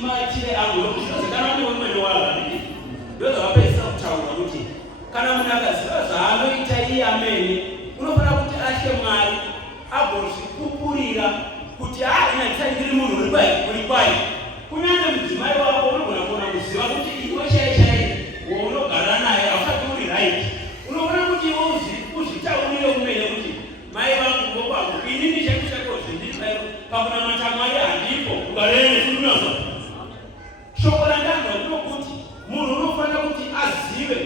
timaitire angu yokushozekana neumwene wavaviri ndoza vapeisa kutaura kuti kana munhu akaziva zvaanoita iye amene unofanira kuti atye Mwari agozvipupurira kuti ina ndiri munhu uri kwai kunyange mudzimai wako unogona kuona kuziva kuti iwe chaichaii waunogara naye hausati uri right. Unoona kuti iwe uzvitaurire umene kuti mai vangu ngokwangu inini chakuchakozve ndiri pakunamata Mwari handipo ukarene sununazva. Shoko randanga ndinokuti munhu unofanira kuti azive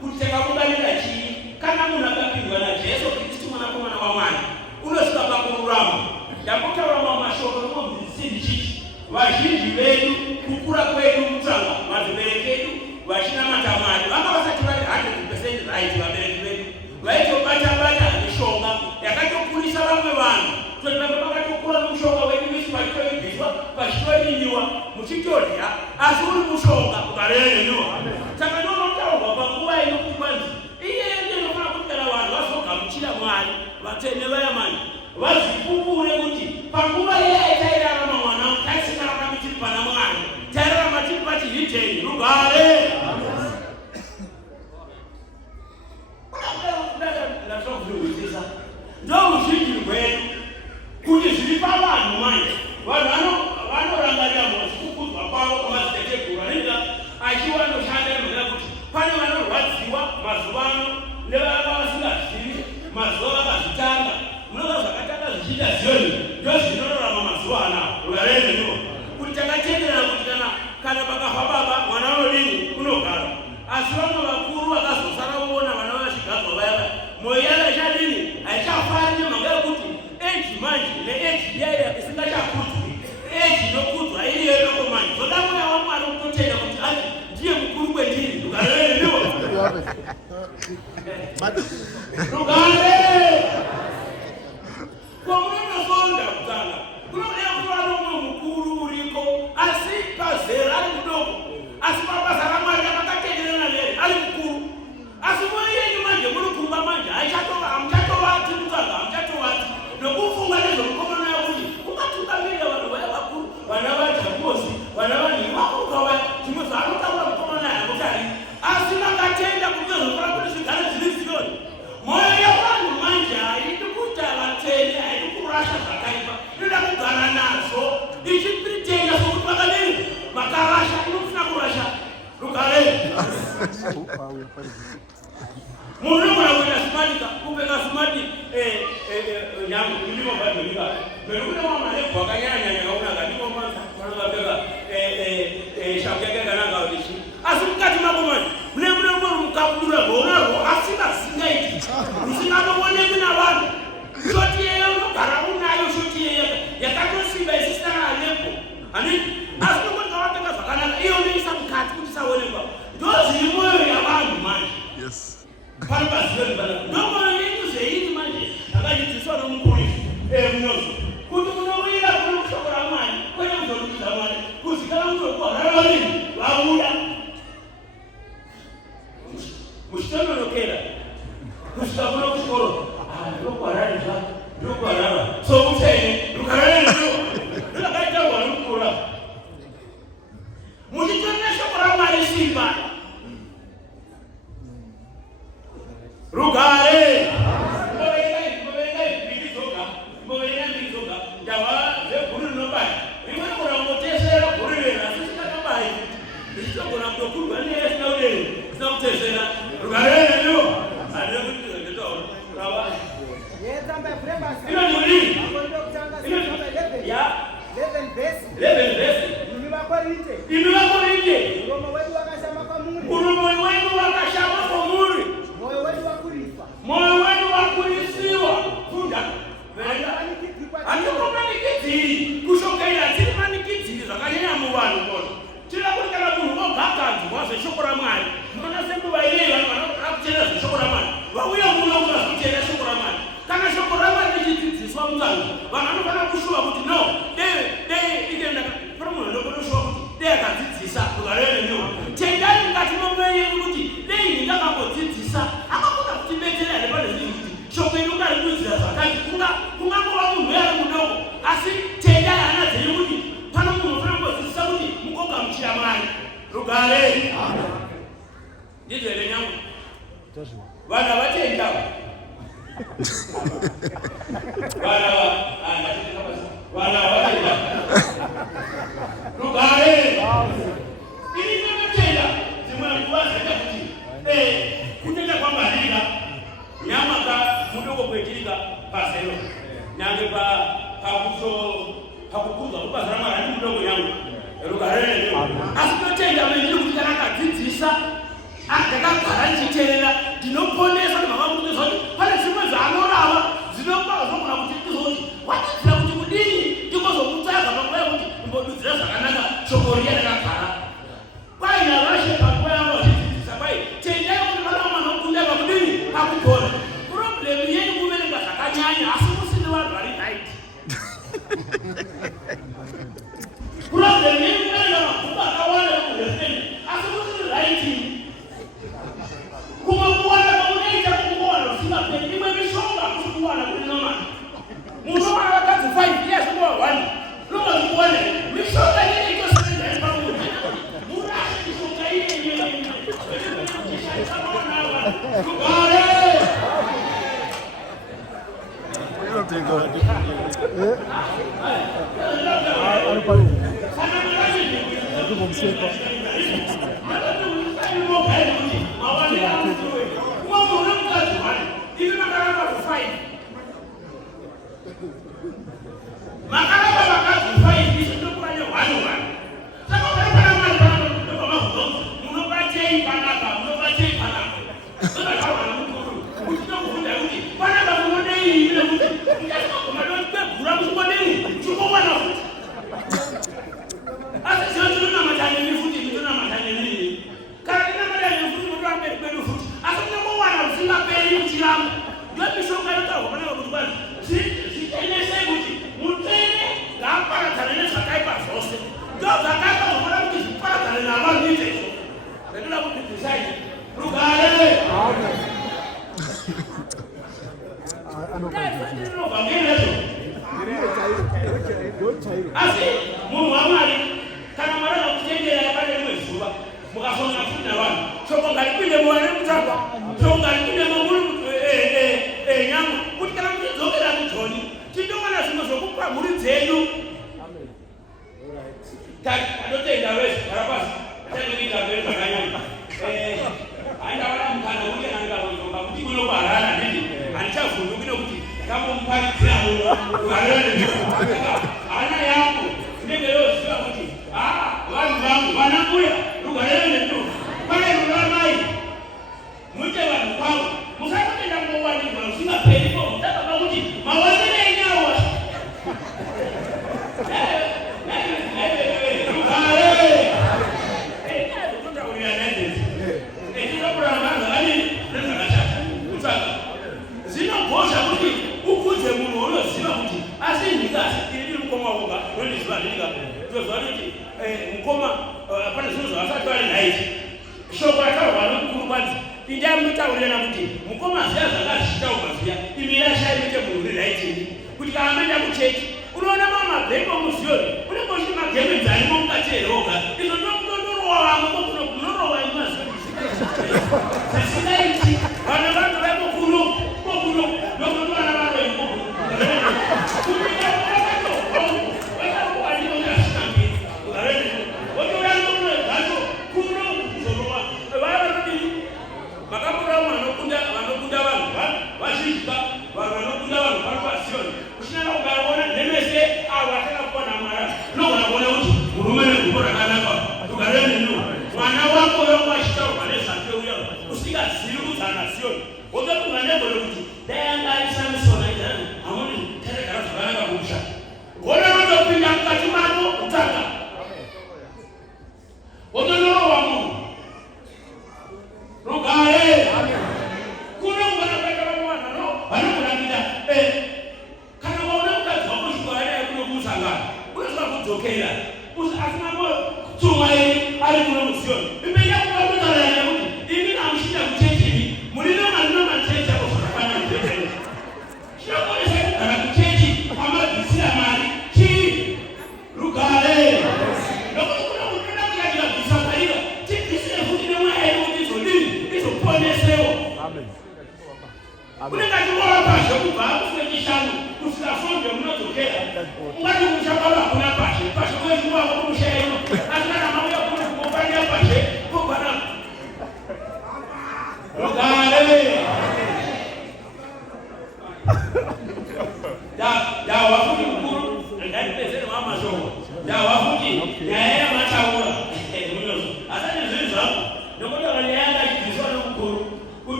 kuti takamudanira chii. Kana munhu akapindwa naJesu Kristu mwanakomana waMwari unosvika pakururama. Ndakotaura mamashoko nomubvisindi chichi vazhinji vedu kukura kwedu mutsanga vabereki vedu vachinamata Mwari vanga vasati vari 100% right. Vabereki vedu vaitobata mishonga yakatokurisa vamwe vanhu kuti vamwe vakatokura mushonga wedu visi vachitoibviswa vachitoinyiwa muchitodya asi uri mushonga ukareenewa. Saka ndonotaurwa panguva ino kuti kwanzi iyeye ndinofanira kuti kana vanhu vazogamuchira Mwari vatene vaya manje vazvipupure kuti panguva iyeye tairarama mwana taisingararama tiri pana Mwari tairarama tiri pachihiteni rugare. Ndazvakuzohwisisa ndouzhinji rwedu kuti zviri pavanhu manje vanhu vanorangarira zvikukudzwa kwavo kwamadziteteguru anenge achiwanoshanda nemhera kuti pane vanorwadziwa mazuva ano nevanga vasingazivi mazuva vakazvitanga. Munova zvakatanga zvichiita Zioni ndozvinorarama mazuva anaya rugarezveniwo kuti takatenderera kuti kana pakafa baba mwana unodini unogara. Asi vamwe vakuru vakazosara kuona vana vachigadzwa vaya mwoyo yavo ichadini haichafani nemhaka yekuti eji manje neeji iyaya isingachakudzwi eji inokudzwa iriyo inoko manje zoda mweya waMwari kutotenda kuti ati ndiye mukuru kwendiri rugarezveniwo rugare kwamunonosonda kutanga kunodea kuva nomwe mukuru uriko asi pazera ari mudoko asi pabasa raMwari akakatenderana nere ari mukuru. Asi moyenyu manje muri kumba manje hamuchatovati mutanga hamuchatovati nokufunga nezvomukomana yakuti ungatungamirira vanhu vaya vakuru vana vaJakosi vana vanhu vakuruka vaya zvimwe zvaanotaura mukomana yakutari asi makatenda kuti zvofanira kuti zvigare zviri Zioni. Mwoyo yavanhu manje haidi kuti vatene haidi kurasha zvakaipa inoda kugara nazvo ichipritenda sokuti vakadini makarasha inofuna kurasha rugare. Munhu unogona kuita simatika kupfeka simati nyangu ndimo bhadonika mberi kune mamanebhu akanyanya kaunaka ndimo vanopfeka shangu yake yakananga kuti asi mukati mako manje mune mumwe mukabudura rwonarwo asingazingaiti rusingatoonekwi navanhu. Shoti yeyo unogara unayo shoti yeyo yakatosimba isisitana anepo haniki asi nokoti kavapfeka zvakanaka iyo unoisa mukati kuti isaonekwa ndozviri mwoyo yavanhu manje. Pari paZioni panapa ndomwoyo yenyu zveiri manje akachidziswa nomukurishi munozo kuti munowira kune shoko raMwari kwete kuzorukidza Mwari kuzikana mutokuwa ravanini vauya muchitononokera kusvika kuno kuchikoro ndokwararira ndokwarara sokutsene rukarareniwo ndakaitarwa nomukura muchitonera shoko raMwari simba rugare. Mboverenga mbirizoga ndava zveguru rinobaya rimwe kurangotesera guru rena asisikatobayi ndichitogona kutokurwa neye sina udeni sina kutesera rugare reneniwo handine kuti ndetaura rava inodii ya 11 vhesi imi vakorinte murume wedu wakashama kwamuri mwoyo wedu wakurisiwa funda handikomanikidzi kushokaira tiri manikidzi zvakanyanya muvanhu kono tira kuti kana munhu ogakanzwa zveshoko raMwari munoona senguva ineyi vanhu vanakutenda zveshoko raMwari vauya muno kutenda shoko raMwari. Kana shoko raMwari richidzidziswa muvanhu vanhu vanofanira kushuva kuti no dei ide ndaka pano munhu ndokonoshuva kuti dei akadzidzisa rugarereniwo Rugare. Ndizwe lenyamu. Vana vatenda. Vana vatenda. Rugare. Ini vatenda. Zimwana kuwazenda kuti kutenda kwamba ndika nyama ka mudoko kwetirika pasero. Nyange pakukuza kupazana marani mudoko nyangu. Rugare. Asitotenda mwenye kuti kana kadzidzisa akagara nchiterera ndinoponesa nemakamuti zoti pane zvimwe zvaanorava zvinokwaazogona kuti ndizoti watidzira kuti kudini ndikozomutsvaga panguva yekuti imbodudzira zvakanaka shoko riya rakagara kwaina vashe panguva yangu vachidzidzisa kwai tendai kuti kana manokunda pakudini pakugona purobhuremu yenyu kuverenga zvakanyanya asi musini vanhu vari right purobhuremu yenyu kuverenga mabhuku akawanda ekuheseni asi musini right kumakuwana paunoita kukuwana usingapeni imwe mishonga kusikuwana kuri nomani munomana vakadzi 5 years kuva 1 nomazikuwana mishonga ine itosevenza ipamuti murashe mishonga ine asi munhu wamwari kana mwana wakutendera pane rimwe zuva mukasonga futi navanhu shoko ngaripinde muwane mutamba shoko ngaripinde mamuri nyama kuti kana mutidzokera kujoni tindowana zvimwe zvokupa mhuri dzenyu tatotenda wese arapasi atanoita mberi zvakanyanya handawana mukana uye nangaononga kuti unobarara nini handichavhunduki nekuti ndakambomuparidza hana yangu ndenge yoziva kuti vanhu vangu vanambuya rugarere netu pane ruramai muite vanhu kwavo musakutenda kuowanikwa usingaperipo mutakaba kuti mawanire enyawa rugare totaurira naizvezi etizokuramaazakani nezvakashata utsvaga zinogosha kuti ukudze munhu unoziva kuti asi ndikasi iri mukoma woga nondiziva ndika toziva kuti mukoma pane zvinhu zvavasati vari naiti shoko rataurwa nomukuru kwanzi indamutaurira kuti mukoma ziya zvakazvitaurwa ziya imirashaiite munhu uri raitini kuti kana maenda kuchechi unoona mamwe mabhengo muziyoni unenge uchiti magemedzi arimo mukati eroga izvo ndokutondorowa vamwe kokunorowa imaziyoni zvisingaiti vanhu vanhu vaipo kuno kokuno nokundovana vanoiko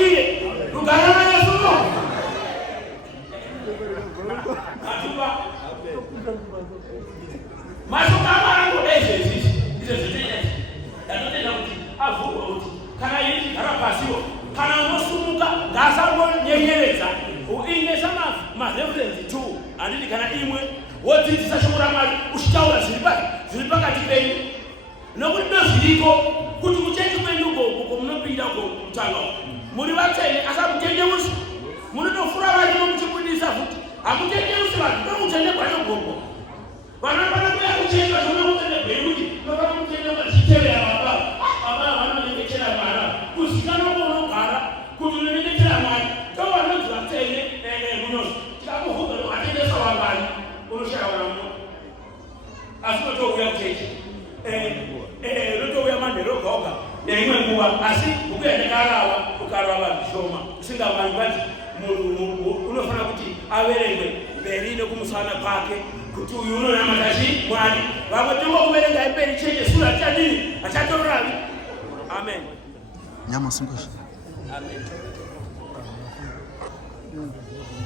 chile lugarana Yesu atuba masoka amarango ezezi izezitene yanotenda kuti avuga kuti kana yini kana pasiwo kana unosumuka ngasango nyenyeredza uine sama reference tu anditi kana imwe wodzidzisa shoko raMwari uchitaura zviri pakati penyu nokuti ndozviriko kuti kuchechi kwenyu uko munopinda uko kutanga muri vatsvene asi hamutendeusi munotofura vanimo muchibudisa futi hamutendeusi vanhu ndomutendekwa nogogo vanofana kuya kuchenga zvonomutendegbei kuti nofana mutendekwa zvichitevera baba vanonyengetera mara kuzikanwa kwaunogara kuti unonyengetera Mwari ndovanonzi vatsvene munozi tikakuhudza atendesa wangani unoshaya wanamo asi unotouya kuchechi unotouya manhero oga imwe nguva asi ukuya nekarava ukarava zvishoma usingavanyi vati munhu unofana kuti averengwe mberi nekumusana kwake kuti uyu unonamata chi Mwari vamwe tongokuverenga mberi cheche sura tichadini achatoravi amen nyama singosha amen